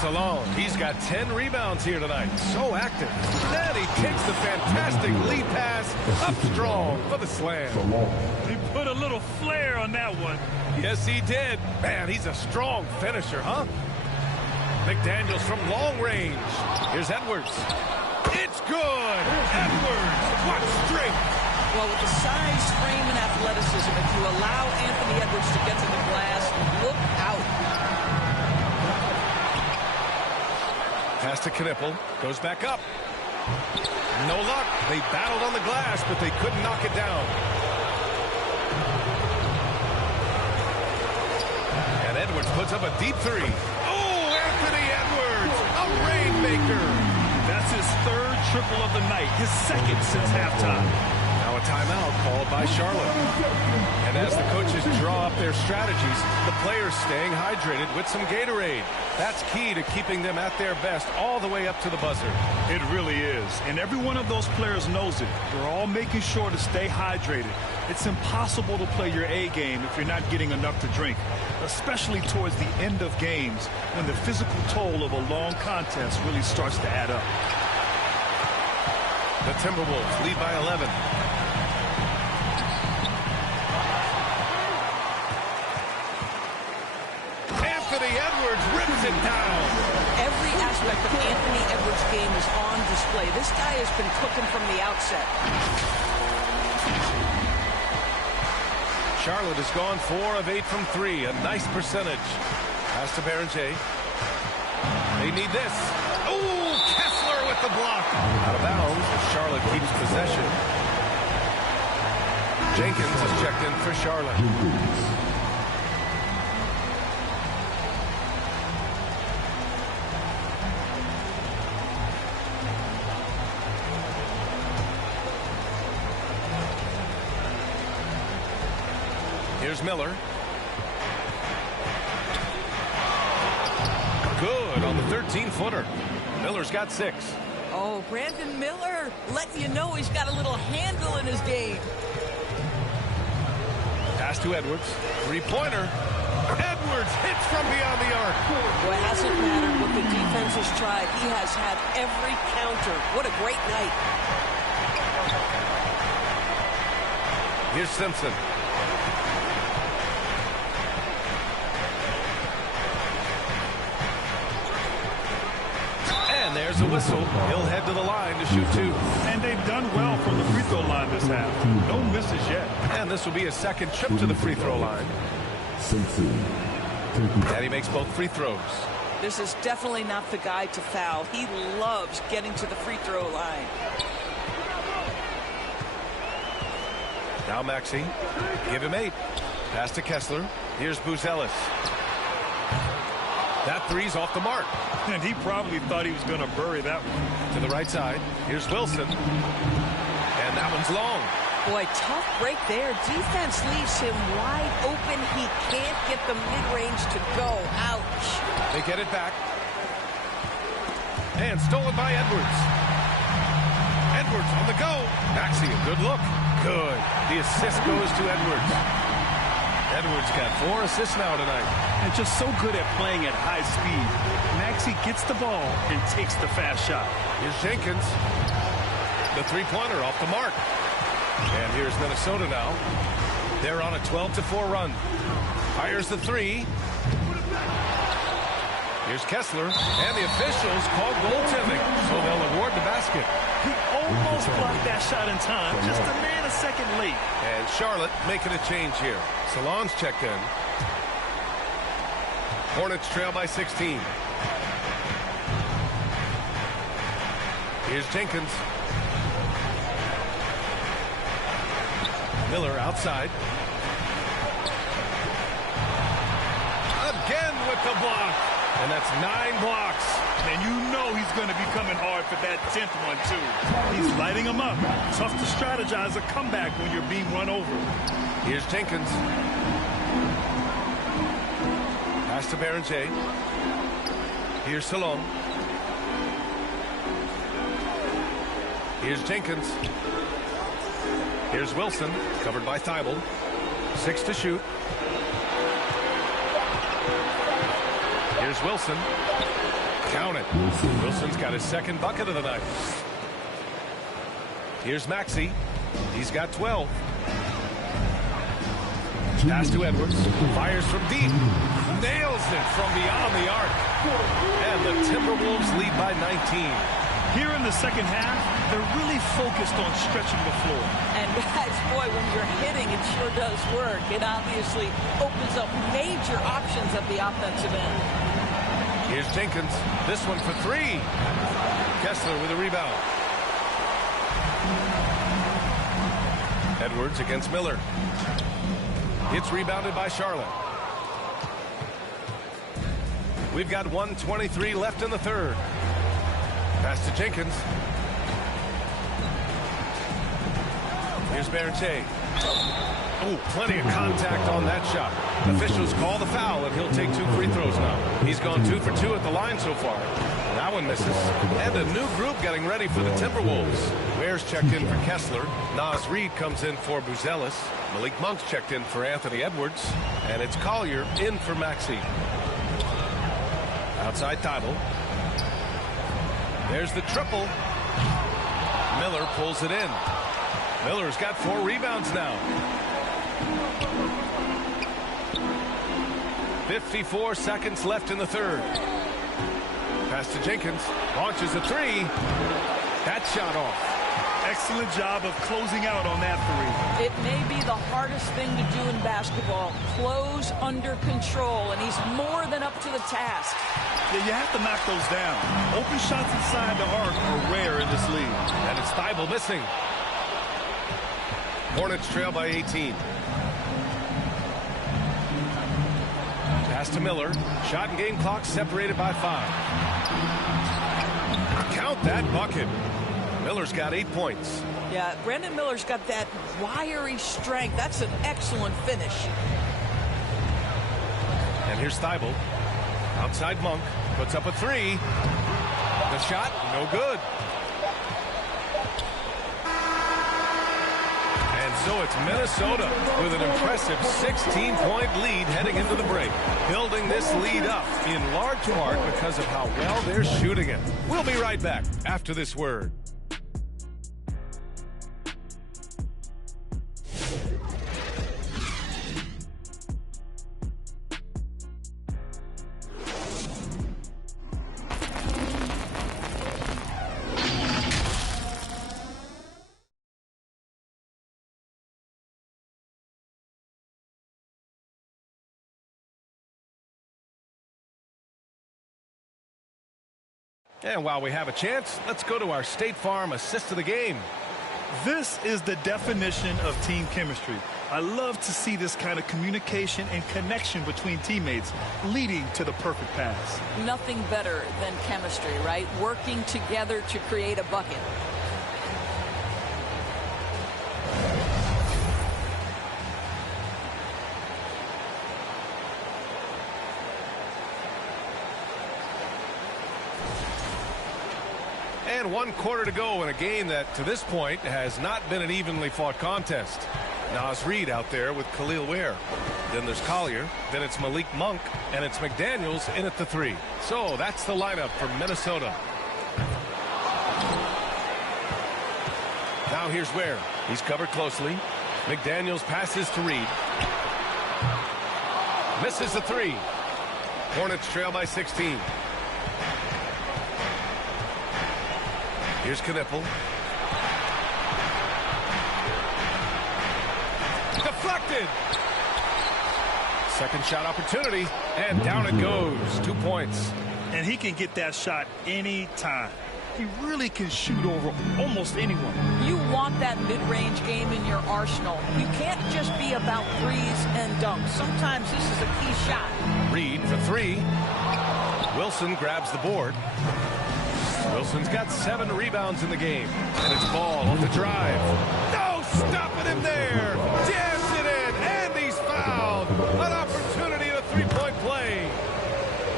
Salon, he's got 10 rebounds here tonight. So active. Then he takes the fantastic lead pass up strong for the slam. He put a little flair on that one. Yes, he did. Man, he's a strong finisher, huh? McDaniels from long range. Here's Edwards. It's good. Edwards, what strength. Well, with the size, frame, and athleticism, if you allow Anthony Edwards to get to the glass, look out. Pass to Knipple. Goes back up. No luck. They battled on the glass, but they couldn't knock it down. And Edwards puts up a deep 3. Oh, Anthony Edwards, a rainmaker. That's his 3rd triple of the night, his 2nd since halftime. Now a timeout called by Charlotte. And as the coaches draw up their strategies, the players staying hydrated with some Gatorade. That's key to keeping them at their best all the way up to the buzzer. It really is. And every one of those players knows it. They're all making sure to stay hydrated. It's impossible to play your A game if you're not getting enough to drink, especially towards the end of games when the physical toll of a long contest really starts to add up. The Timberwolves lead by 11. Anthony Edwards rips it down. Every aspect of Anthony Edwards' game is on display. This guy has been cooking from the outset. Charlotte has gone 4 of 8 from 3. A nice percentage. Pass to Barron J. They need this. Oh, Kessler. the block. Out of bounds as Charlotte keeps possession. Jenkins is checked in for Charlotte. Here's Miller. Good on the 13-footer. Miller's got 6. Oh, Brandon Miller letting you know he's got a little handle in his game. Pass to Edwards. Three-pointer. Edwards hits from beyond the arc. Well, it hasn't mattered what the defense has tried. He has had every counter. What a great night. Here's Simpson. And there's a whistle. He'll head to the line to shoot 2. And they've done well from the free throw line this half. No misses yet. And this will be his second trip to the free throw line. And he makes both free throws. This is definitely not the guy to foul. He loves getting to the free throw line. Now Maxey. Give him 8. Pass to Kessler. Here's Buzelis. That three's off the mark. And he probably thought he was going to bury that one. To the right side. Here's Wilson. And that one's long. Boy, tough break there. Defense leaves him wide open. He can't get the mid-range to go. Ouch. They get it back. And stolen by Edwards. Edwards on the go. Maxey, a good look. Good. The assist goes to Edwards. Edwards got 4 assists now tonight. And just so good at playing at high speed. Maxey gets the ball and takes the fast shot. Here's Jenkins. The three-pointer off the mark. And here's Minnesota now. They're on a 12-4 run. Fires the 3. Here's Kessler. And the officials call goaltending. So they'll award the basket. He almost blocked that shot in time. Just a man a second late. And Charlotte making a change here. Salon's checked in. Hornets trail by 16. Here's Jenkins. Miller outside. Again with the block. And that's 9 blocks. And you know he's going to be coming hard for that 10th one, too. He's lighting them up. Tough to strategize a comeback when you're being run over. Here's Jenkins. Pass to Berenger. Here's Salon. Here's Jenkins. Here's Wilson, covered by Thibault. 6 to shoot. Here's Wilson. Count it. Wilson's got his second bucket of the night. Here's Maxey. He's got 12. Pass to Edwards. Fires from deep. Nails it from beyond the arc. And the Timberwolves lead by 19. Here in the second half, they're really focused on stretching the floor. And guys, boy, when you're hitting, it sure does work. It obviously opens up major options at the offensive end. Here's Jenkins. This one for 3. Kessler with a rebound. Edwards against Miller. It's rebounded by Charlotte. We've got 1:23 left in the third. Pass to Jenkins. Here's Berenger. Oh, plenty of contact on that shot. Officials call the foul, and he'll take 2 free throws now. He's gone 2 for 2 at the line so far. That one misses. And a new group getting ready for the Timberwolves. Ware's checked in for Kessler. Nas Reed comes in for Buzelis. Malik Monk's checked in for Anthony Edwards. And it's Collier in for Maxey. Outside Thibault. There's the triple. Miller pulls it in. Miller's got 4 rebounds now. 54 seconds left in the third. Pass to Jenkins. Launches a 3. That shot off. Excellent job of closing out on that three. It may be the hardest thing to do in basketball. Close under control, and he's more than up to the task. Yeah, you have to knock those down. Open shots inside the arc are rare in this league. And it's Thibault missing. Hornets trail by 18. Pass to Miller. Shot and game clock separated by 5. Count that bucket. Miller's got 8 points. Yeah, Brandon Miller's got that wiry strength. That's an excellent finish. And here's Thibault. Outside Monk. Puts up a 3. The shot, no good. And so it's Minnesota with an impressive 16-point lead heading into the break. Building this lead up in large part because of how well they're shooting it. We'll be right back after this word. And while we have a chance, let's go to our State Farm assist of the game. This is the definition of team chemistry. I love to see this kind of communication and connection between teammates leading to the perfect pass. Nothing better than chemistry, right? Working together to create a bucket. And 1 quarter to go in a game that, to this point, has not been an evenly fought contest. Nas Reed out there with Khalil Ware. Then there's Collier. Then it's Malik Monk. And it's McDaniels in at the 3. So that's the lineup for Minnesota. Now here's Ware. He's covered closely. McDaniels passes to Reed. Misses the 3. Hornets trail by 16. Here's Knippel. Deflected. Second shot opportunity, and down it goes. 2 points. And he can get that shot anytime. He really can shoot over almost anyone. You want that mid-range game in your arsenal. You can't just be about threes and dunks. Sometimes this is a key shot. Reed for 3. Wilson grabs the board. Wilson's got 7 rebounds in the game. And it's Ball off the drive. No stopping him there. Jams it in, and he's fouled. An opportunity at a 3-point play.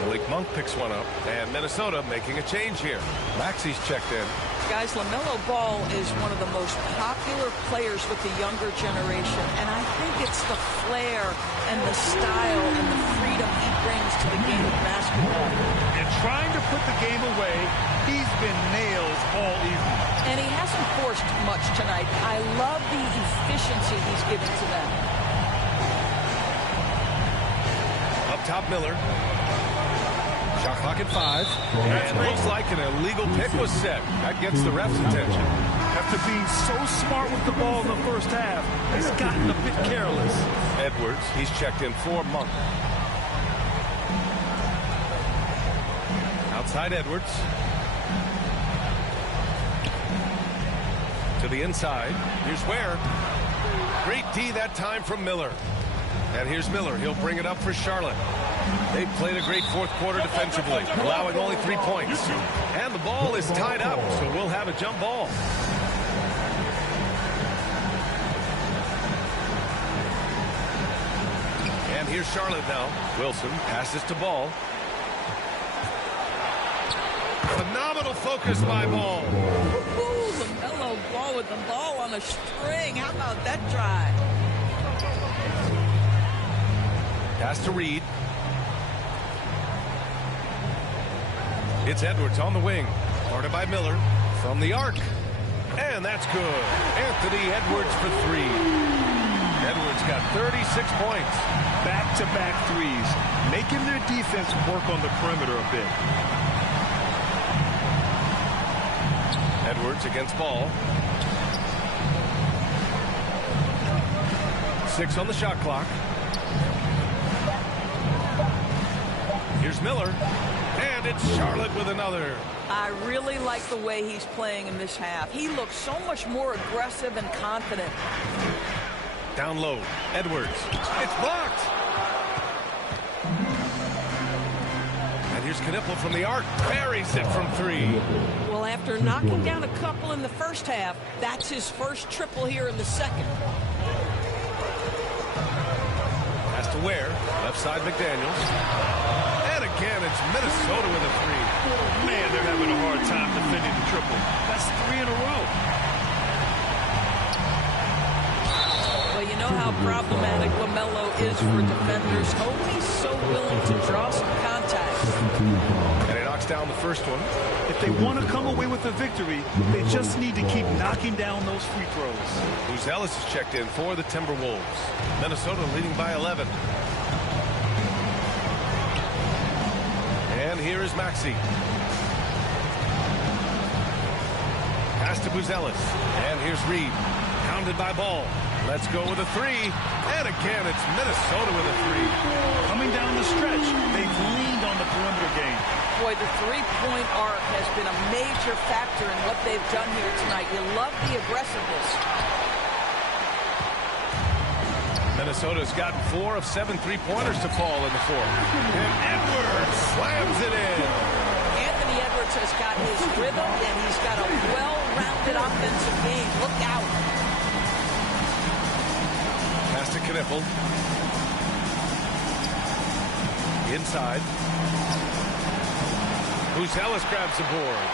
Malik Monk picks one up, and Minnesota making a change here. Maxi's checked in. Guys, LaMelo Ball is one of the most popular players with the younger generation, and I think it's the flair and the style and the freedom he brings to the game of basketball. And trying to put the game away, he's been nails all evening. And he hasn't forced much tonight. I love the efficiency he's given to them. Up top, Miller. Shot clock at 5. And looks like an illegal pick was set. That gets the ref's attention. After being so smart with the ball in the first half, he's gotten a bit careless. Edwards, he's checked in for Monk. Outside Edwards. To the inside. Here's Ware. Great D that time from Miller. And here's Miller. He'll bring it up for Charlotte. They've played a great fourth quarter defensively, allowing only 3 points. And the ball is tied up, so we'll have a jump ball. And here's Charlotte now. Wilson passes to Ball. Phenomenal focus by Ball. LaMelo Ball with the ball on a string. How about that drive? Pass to Reed. It's Edwards on the wing. Guarded by Miller. From the arc. And that's good. Anthony Edwards for 3. Edwards got 36 points. Back-to-back threes. Making their defense work on the perimeter a bit. Edwards against Ball. 6 on the shot clock. Here's Miller. And it's Charlotte with another. I really like the way he's playing in this half. He looks so much more aggressive and confident. Down low. Edwards. It's blocked. And here's Knipple from the arc. Buries it from 3. Well, after knocking down a couple in the first half, that's his first triple here in the second. Has to Ware. Left side McDaniels. And again, it's Minnesota with a 3. Man, they're having a hard time defending the triple. That's 3 in a row. Well, you know how problematic LaMelo is for defenders. Oh, he's so willing to draw some contact. And he knocks down the first one. If they want to come away with a victory, they just need to keep knocking down those free throws. Ellis is checked in for the Timberwolves. Minnesota leading by 11. And here is Maxey. Pass to Buzelis. And here's Reed. Pounded by Ball. Let's go with a 3. And again, it's Minnesota with a 3. Coming down the stretch, they've leaned on the perimeter game. Boy, the three-point arc has been a major factor in what they've done here tonight. You love the aggressiveness. Minnesota's gotten 4 of 7 3-pointers to fall in the fourth. And Edwards slams it in. Anthony Edwards has got his rhythm, and he's got a well-rounded offensive game. Look out. Pass to Knipple. Inside. Buzelis grabs the board.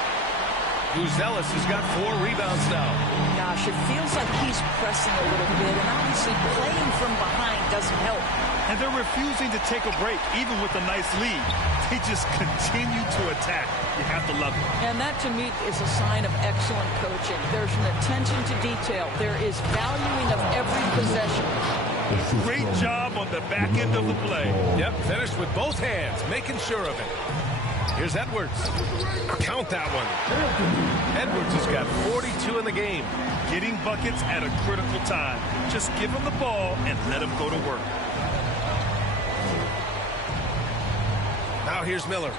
Buzelis has got 4 rebounds now. Gosh, it feels like he's pressing a little bit, and obviously playing from behind doesn't help. And they're refusing to take a break, even with a nice lead. They just continue to attack. You have to love it. And that, to me, is a sign of excellent coaching. There's an attention to detail. There is valuing of every possession. Great job on the back end of the play. Yep, finished with both hands, making sure of it. Here's Edwards. Count that one. Edwards has got 42 in the game. Getting buckets at a critical time. Just give him the ball and let him go to work. Now here's Miller.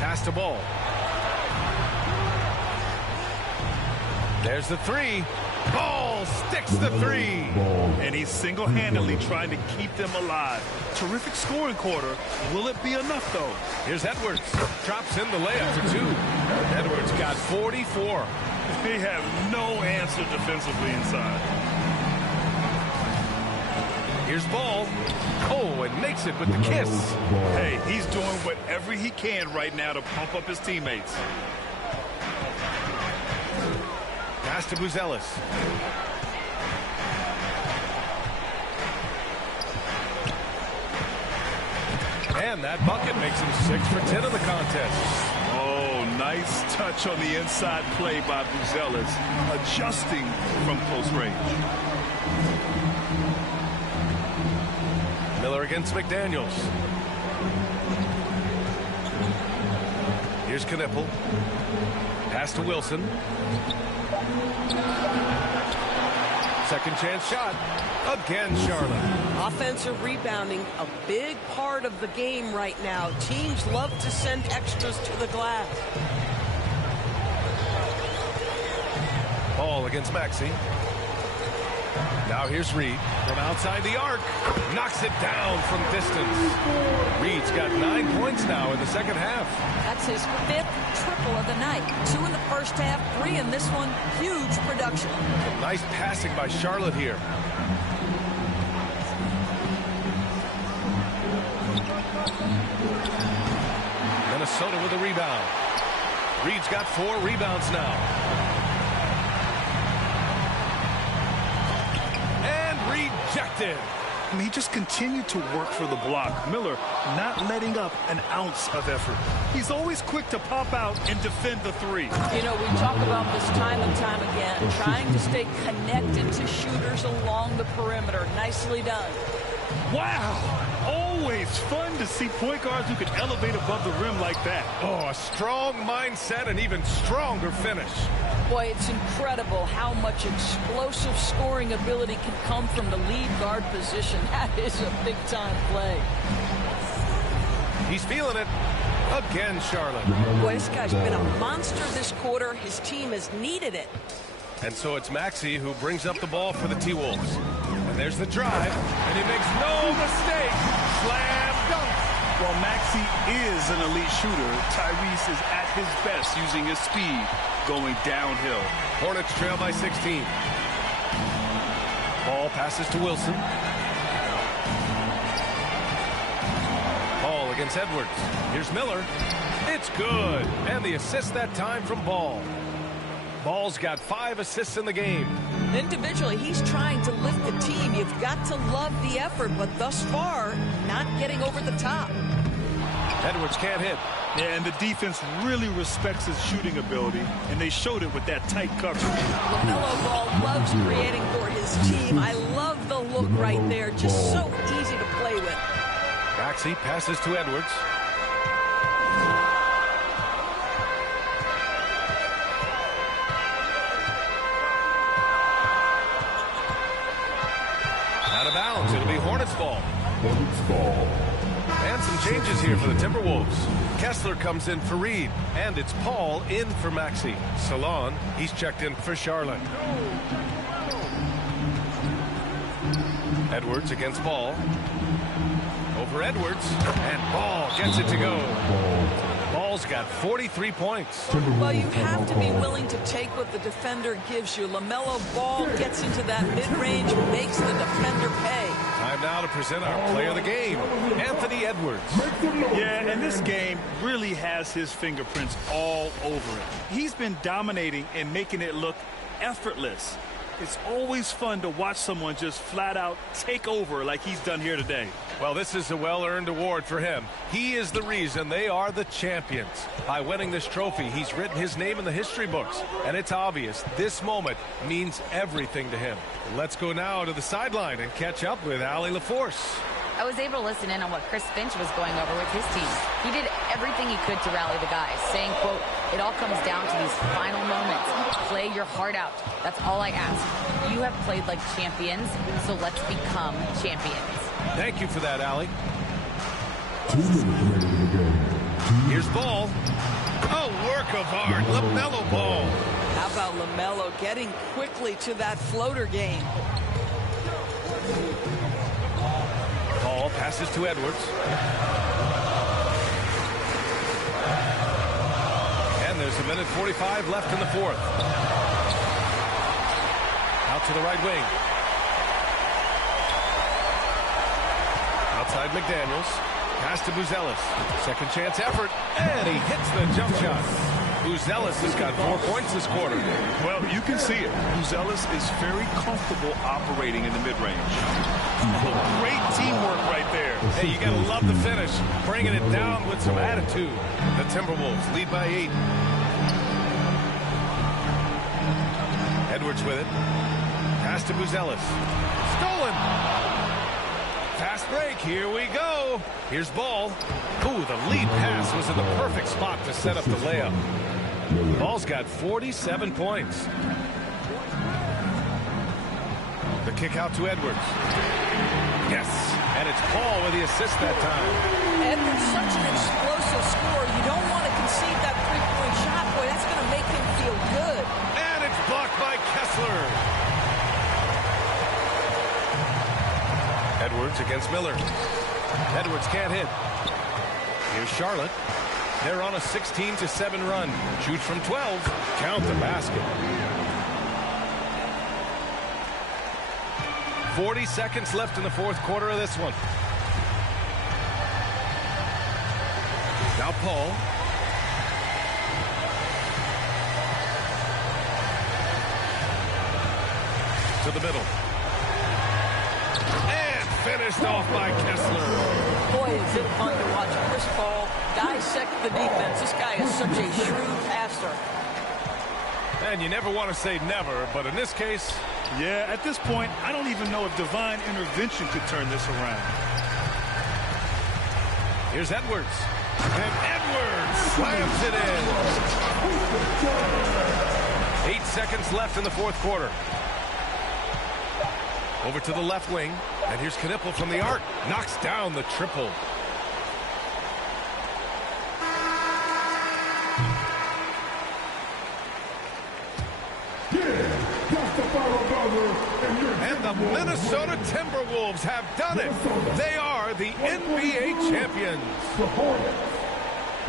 Pass to Ball. There's the 3. Ball sticks the 3. And he's single-handedly trying to keep them alive. Terrific scoring quarter. Will it be enough, though? Here's Edwards. Drops in the layup for 2. Edwards got 44. They have no answer defensively inside. Here's Ball. Oh, and makes it with the kiss. Hey, he's doing whatever he can right now to pump up his teammates. Pass to Buzelis. And that bucket makes him 6 for 10 in the contest. Oh, nice touch on the inside play by Buzelis, adjusting from close range. Miller against McDaniels. Here's Knipple. Pass to Wilson. Second chance shot. Again, Charlotte. Offensive rebounding, a big part of the game right now. Teams love to send extras to the glass. Ball against Maxey. Now here's Reed from outside the arc. Knocks it down from distance. Reed's got 9 points now in the second half. That's his 5th triple of the night. 2 in the first half, 3 in this one. Huge production. Nice passing by Charlotte here. Minnesota with a rebound. Reed's got 4 rebounds now. Rejected. I mean, he just continued to work for the block. Miller not letting up an ounce of effort. He's always quick to pop out and defend the 3. You know, we talk about this time and time again, trying to stay connected to shooters along the perimeter. Nicely done. Wow! Always fun to see point guards who can elevate above the rim like that. Oh, a strong mindset and even stronger finish. Boy, it's incredible how much explosive scoring ability can come from the lead guard position. That is a big-time play. He's feeling it. Again, Charlotte. Boy, this guy's been a monster this quarter. His team has needed it. And so it's Maxey who brings up the ball for the T-Wolves. And there's the drive, and he makes no mistake. Slam dunk. Well, Maxey is an elite shooter. Tyrese is at his best using his speed going downhill. Hornets trail by 16. Ball passes to Wilson. Ball against Edwards. Here's Miller. It's good. And the assist that time from Ball. Ball's got 5 assists in the game. Individually, he's trying to lift the team. You've got to love the effort, but thus far, not getting over the top. Edwards can't hit. Yeah, and the defense really respects his shooting ability, and they showed it with that tight coverage. LaMelo Ball loves creating for his team. I love the look right there. Just so easy to play with. Maxey passes to Edwards. Out of bounds. It'll be Hornets ball. And some changes here for the Timberwolves. Kessler comes in for Reed, and it's Paul in for Maxey. Salon, he's checked in for Charlotte. Edwards against Ball. Over Edwards, and Ball gets it to go. Ball's got 43 points. Well, you have to be willing to take what the defender gives you. LaMelo Ball gets into that mid-range, makes the defender pay. Time now to present our player of the game, Anthony Edwards. Yeah, and this game really has his fingerprints all over it. He's been dominating and making it look effortless. It's always fun to watch someone just flat out take over like he's done here today. Well, this is a well-earned award for him. He is the reason they are the champions. By winning this trophy, he's written his name in the history books. And it's obvious this moment means everything to him. Let's go now to the sideline and catch up with Allie LaForce. I was able to listen in on what Chris Finch was going over with his team. He did everything he could to rally the guys, saying, quote, "It all comes down to these final moments. Play your heart out. That's all I ask. You have played like champions, so let's become champions." Thank you for that, Allie. Here's Ball. A work of art. LaMelo Ball. How about LaMelo getting quickly to that floater game? Ball passes to Edwards. And there's a minute 45 left in the fourth. Out to the right wing. Outside McDaniels. Pass to Buzelis. Second chance effort. And he hits the jump shot. Buzelis has got 4 points this quarter. Well, you can see it. Buzelis is very comfortable operating in the mid-range. Great teamwork right there. Hey, you got to love the finish. Bringing it down with some attitude. The Timberwolves lead by 8. Edwards with it. Pass to Buzelis. Stolen. Fast break. Here we go. Here's Ball. Ooh, the lead pass was in the perfect spot to set up the layup. Ball's got 47 points. The kick out to Edwards. Yes, and it's Paul with the assist that time. Edwards, such an explosive scorer. You don't want to concede that three-point shot. Boy, that's going to make him feel good. And it's blocked by Kessler. Edwards against Miller. Edwards can't hit. Here's Charlotte. They're on a 16-7 run. Shoots from 12. Count the basket. 40 seconds left in the fourth quarter of this one. Now Paul. To the middle. And finished off by Kessler. Boy, is it fun to watch Chris Paul dissect the defense. This guy is such a shrewd passer. And you never want to say never, but in this case, Yeah, at this point, I don't even know if divine intervention could turn this around. Here's Edwards. And Edwards slams it in. 8 seconds left in the fourth quarter. Over to the left wing. And here's Knipple from the arc. Knocks down the triple. And the Minnesota Timberwolves have done it. They are the NBA champions.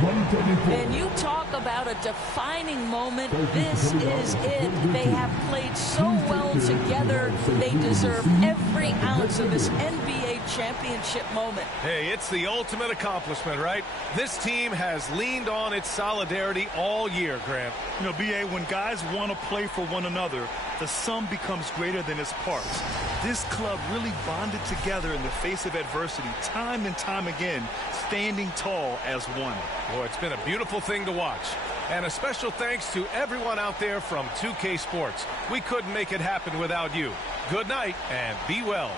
And you talk about a defining moment. This is it. They have played so well together. They deserve every ounce of this NBA championship moment. Hey, it's the ultimate accomplishment, right? This team has leaned on its solidarity all year, Grant. You know, B.A., when guys want to play for one another, the sum becomes greater than its parts. This club really bonded together in the face of adversity, time and time again, standing tall as one. Boy, it's been a beautiful thing to watch. And a special thanks to everyone out there from 2K Sports. We couldn't make it happen without you. Good night and be well.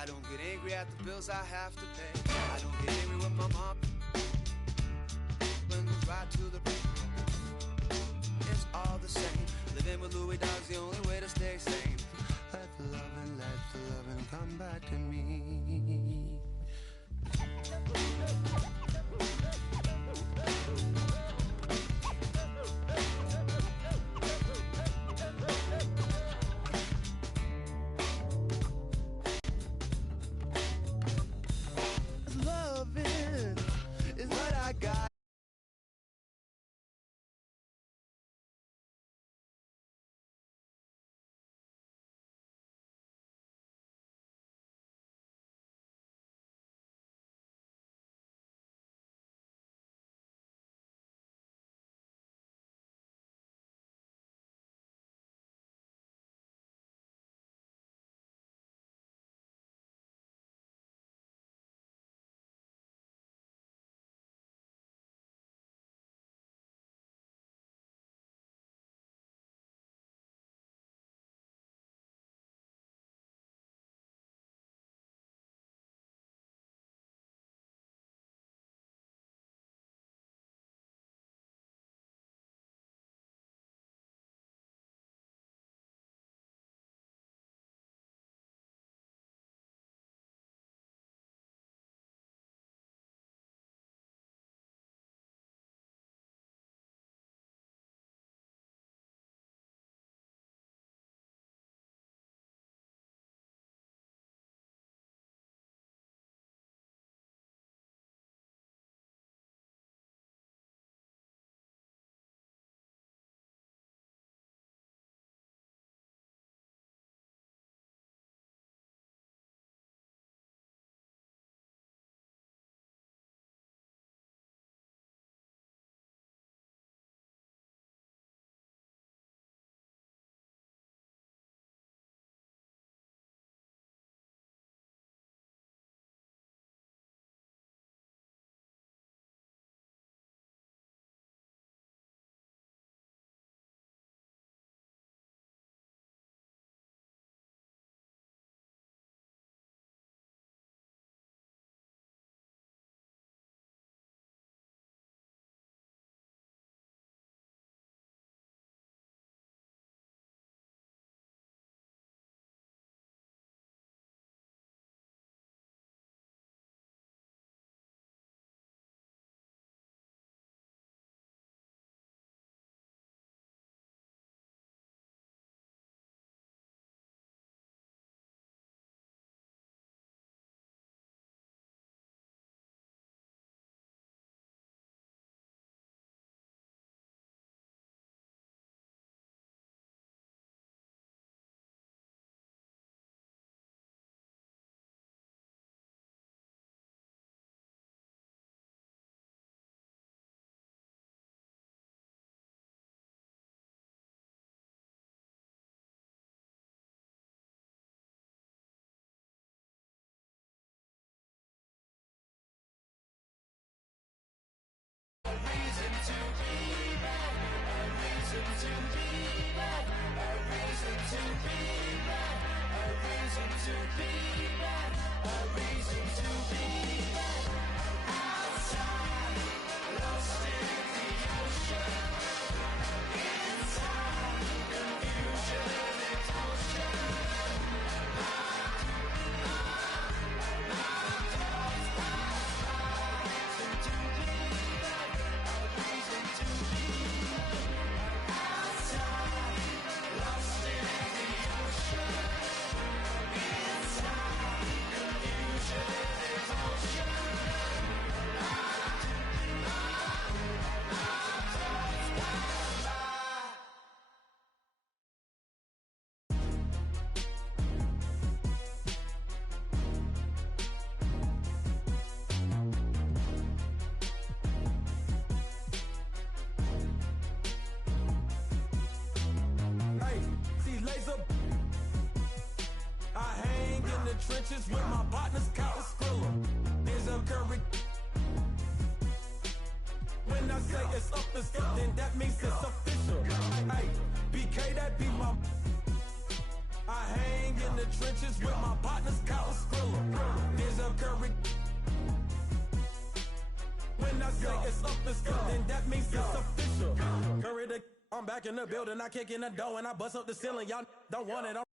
I don't get angry at the bills I have to pay. I don't get angry with my mom. When goes right to the it's all the same. Living with Louis Dog's the only way to stay sane. Let the loving come back to me. laser. I hang in the trenches with my partners, Kyle Skrilla. There's a Curry. When I say it's up, it's up, then that means it's official. Hey, BK, that be my. I hang in the trenches with my partners, Kyle Skrilla. There's a Curry. When I say it's up, it's up, then that means it's official. Curry, I'm back in the building, I kick in the door and I bust up the ceiling. Y'all don't want it.